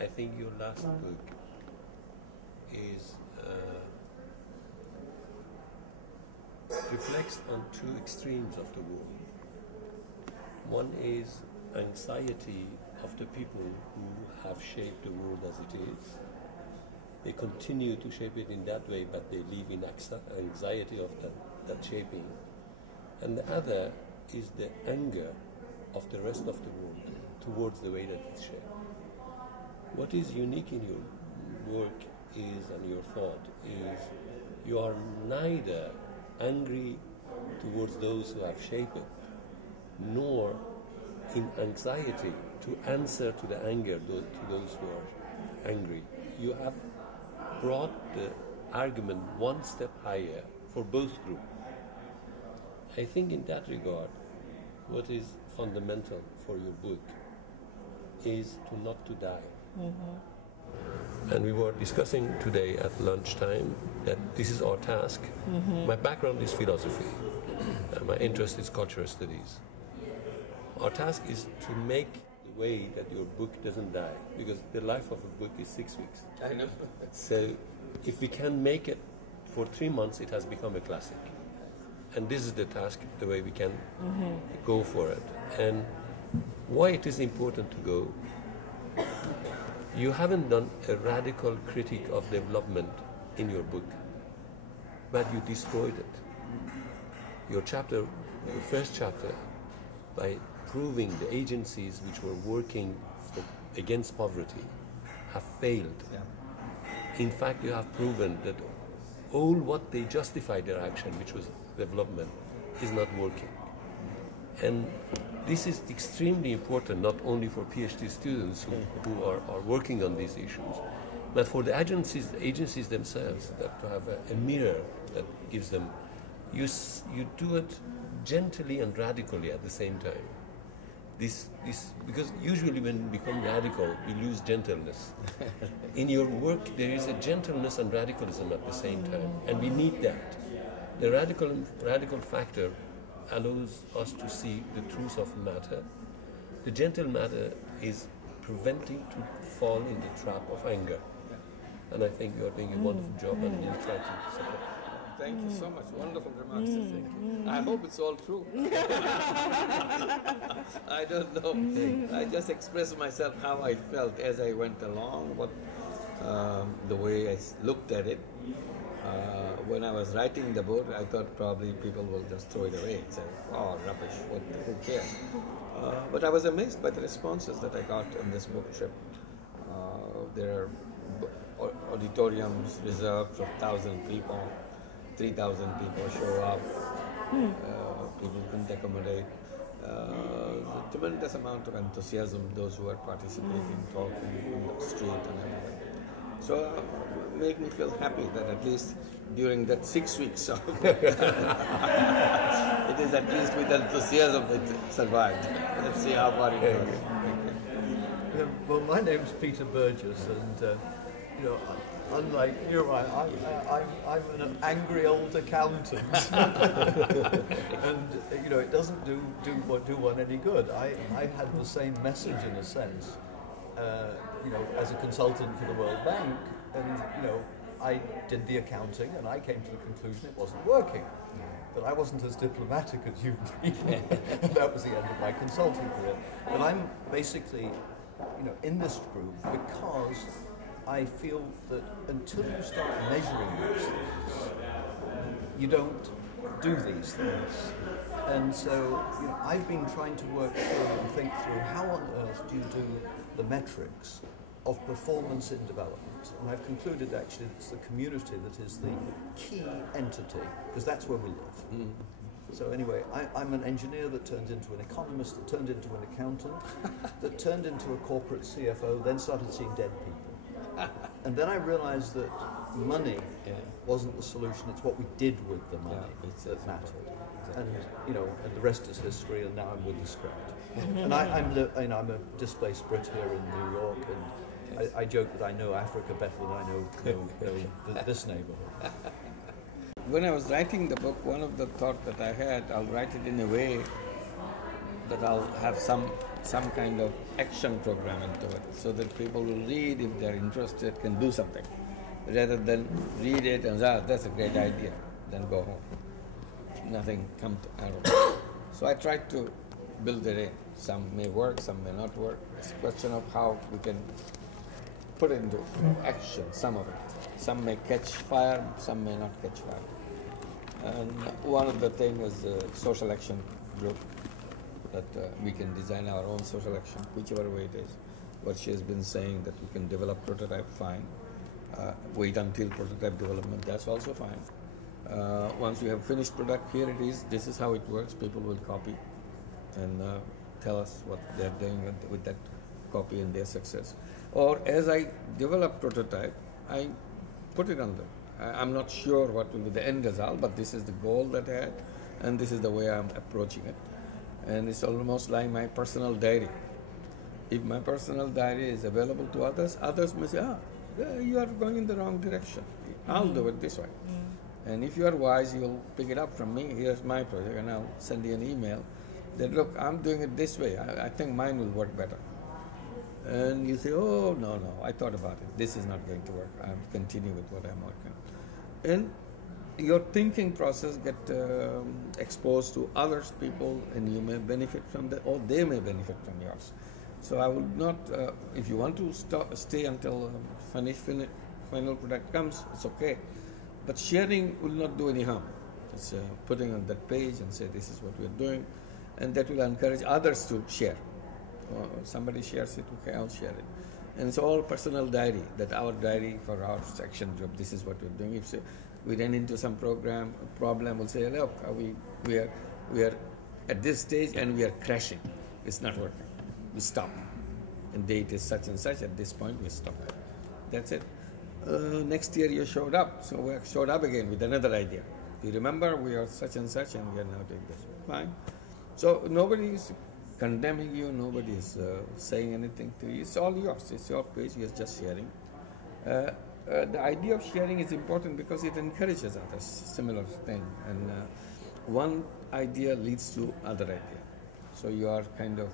I think your last book is reflects on two extremes of the world. One is anxiety of the people who have shaped the world as it is. They continue to shape it in that way, but they live in anxiety of that shaping. And the other is the anger of the rest of the world towards the way that it's shaped. What is unique in your work is, and your thought is, you are neither angry towards those who have shaped it, nor in anxiety to answer to the anger to those who are angry. You have brought the argument one step higher for both groups. I think in that regard, what is fundamental for your book is to not to die. Mm-hmm. And we were discussing today at lunchtime that this is our task. Mm-hmm. My background is philosophy. My interest is cultural studies. Our task is to make the way that your book doesn't die, because the life of a book is 6 weeks. I know. So if we can make it for 3 months, it has become a classic. And this is the task, the way we can go for it. And why it is important to go, you haven't done a radical critique of development in your book, but you destroyed it. Your first chapter, by proving the agencies which were working against poverty have failed. Yeah. In fact, you have proven that all what they justified their action, which was development, is not working. And this is extremely important, not only for PhD students who are working on these issues, but for the agencies themselves, that to have a mirror that gives them, you do it gently and radically at the same time. This because usually when we become radical, we lose gentleness. In your work, there is a gentleness and radicalism at the same time, and we need that. The radical factor allows us to see the truth of matter. The gentle matter is preventing to fall in the trap of anger. And I think you are doing a wonderful job, and we'll try to support. Thank you so much. Wonderful remarks. I hope it's all true. I don't know. I just expressed myself how I felt as I went along, the way I looked at it. When I was writing the book, I thought probably people will just throw it away and say, oh, rubbish, who cares? But I was amazed by the responses that I got on this book trip. There are auditoriums reserved for 1,000 people. 3,000 people show up, people couldn't accommodate. A tremendous amount of enthusiasm, those who are participating, talking in the street and everything. So make me feel happy that at least during that 6 weeks of it is at least with enthusiasm it survived. Let's see how far it goes. Well, my name's Peter Burgess, and unlike you, I'm an angry old accountant, and it doesn't do one any good. I had the same message in a sense, as a consultant for the World Bank, and I did the accounting, and I came to the conclusion it wasn't working. But I wasn't as diplomatic as you've been, and that was the end of my consulting career. But I'm basically, in this group because I feel that until you start measuring these things, you don't do these things. And so I've been trying to work through and think through how on earth do you do the metrics of performance in development. And I've concluded actually it's the community that is the key entity, because that's where we live. So anyway, I'm an engineer that turned into an economist, that turned into an accountant, that turned into a corporate CFO, then started seeing dead people. And then I realized that money wasn't the solution, it's what we did with the money that mattered. And and the rest is history, and now I'm with the script. And I'm a displaced Brit here in New York, and I joke that I know Africa better than I know this neighborhood. When I was writing the book, one of the thoughts that I had, I'll write it in a way that I'll have some some kind of action program into it, so that people will read, if they're interested, can do something, rather than read it and say, that's a great idea, then go home. Nothing comes out of it. So I tried to build it in. Some may work, some may not work. It's a question of how we can put it into action, some of it. Some may catch fire, some may not catch fire. And one of the things is the social action group, that we can design our own social action, whichever way it is. What she has been saying, that we can develop prototype, fine. Wait until prototype development, that's also fine. Once we have finished product, here it is, this is how it works, people will copy and tell us what they're doing with that copy and their success. Or as I develop prototype, I put it on them. I'm not sure what will be the end result, but this is the goal that I had, and this is the way I'm approaching it. And it's almost like my personal diary. If my personal diary is available to others, others may say, you are going in the wrong direction. I'll do it this way. And if you are wise, you'll pick it up from me. Here's my project, and I'll send you an email that, look, I'm doing it this way. I think mine will work better. And you say, oh, no, I thought about it. This is not going to work. I'll continue with what I'm working on. And your thinking process get exposed to others, people, and you may benefit from that, or they may benefit from yours. So I would not, if you want to stay until final product comes, it's okay. But sharing will not do any harm. It's putting on that page and say, this is what we're doing, and that will encourage others to share. Somebody shares it, okay, I'll share it. And it's all personal diary, that our diary for our section job, this is what we're doing. If we run into some problem, we'll say, look, we are at this stage and we are crashing. It's not working. We stop. And date is such and such, at this point we stop. That's it. Next year you showed up, so we showed up again with another idea. You remember, we are such and such and we are now doing this. Fine. So nobody is condemning you, nobody is saying anything to you. It's all yours, it's your page, you're just sharing. The idea of sharing is important because it encourages others, similar thing. And one idea leads to other idea. So you are kind of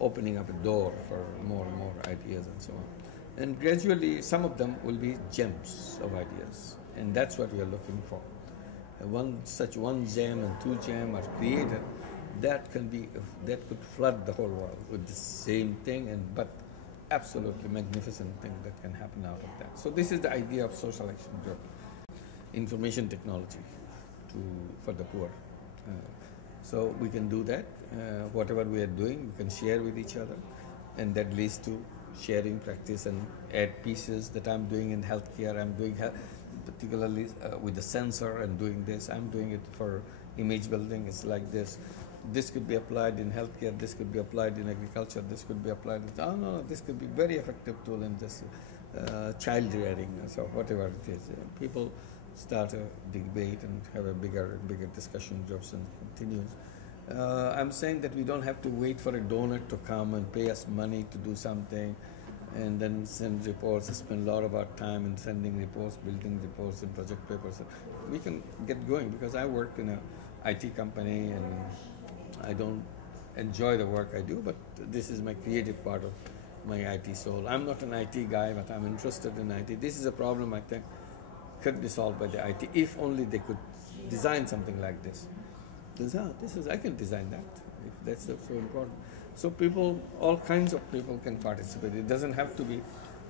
opening up a door for more and more ideas and so on. And gradually, some of them will be gems of ideas, and that's what we are looking for. One gem and two gems are created, that could flood the whole world with the same thing, but absolutely magnificent thing that can happen out of that. So this is the idea of social action group, information technology for the poor. So we can do that. Whatever we are doing, we can share with each other, and that leads to sharing practice and add pieces that I'm doing in healthcare. I'm doing particularly with the sensor and doing this. I'm doing it for image building. It's like this. This could be applied in healthcare. This could be applied in agriculture. This could be applied in, this could be very effective tool in this child rearing. So whatever it is, people start a debate and have a bigger discussion. Jobson continues. I'm saying that we don't have to wait for a donor to come and pay us money to do something and then send reports, spend a lot of our time in sending reports, building reports and project papers. We can get going, because I work in an IT company and I don't enjoy the work I do, but this is my creative part of my IT soul. I'm not an IT guy, but I'm interested in IT. This is a problem I think could be solved by the IT, if only they could design something like this. I can design that, if that's so important. So people, all kinds of people can participate. It doesn't have to be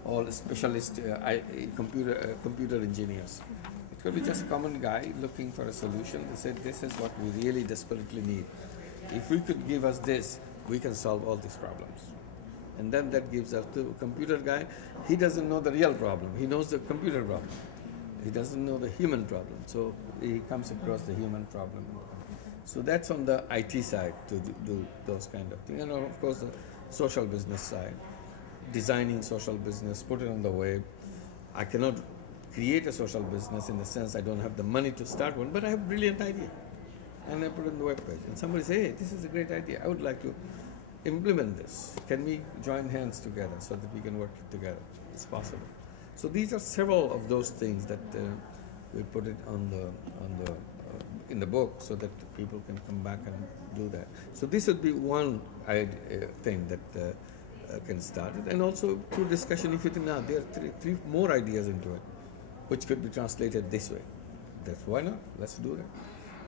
all specialist computer engineers. It could be just a common guy looking for a solution. They said, this is what we really desperately need. If we could give us this, we can solve all these problems. And then that gives us to a computer guy. He doesn't know the real problem. He knows the computer problem. He doesn't know the human problem. So he comes across the human problem. So that's on the IT side, to do those kind of things. And of course, the social business side, designing social business, put it on the web. I cannot create a social business in the sense I don't have the money to start one, but I have a brilliant idea. And I put it on the web page. And somebody say, hey, this is a great idea. I would like to implement this. Can we join hands together so that we can work together? It's possible. So these are several of those things that we put it on the in the book so that people can come back and do that. So this would be one thing that can start it, and also through discussion. If you think now there are three more ideas into it, which could be translated this way, that's why not? Let's do that.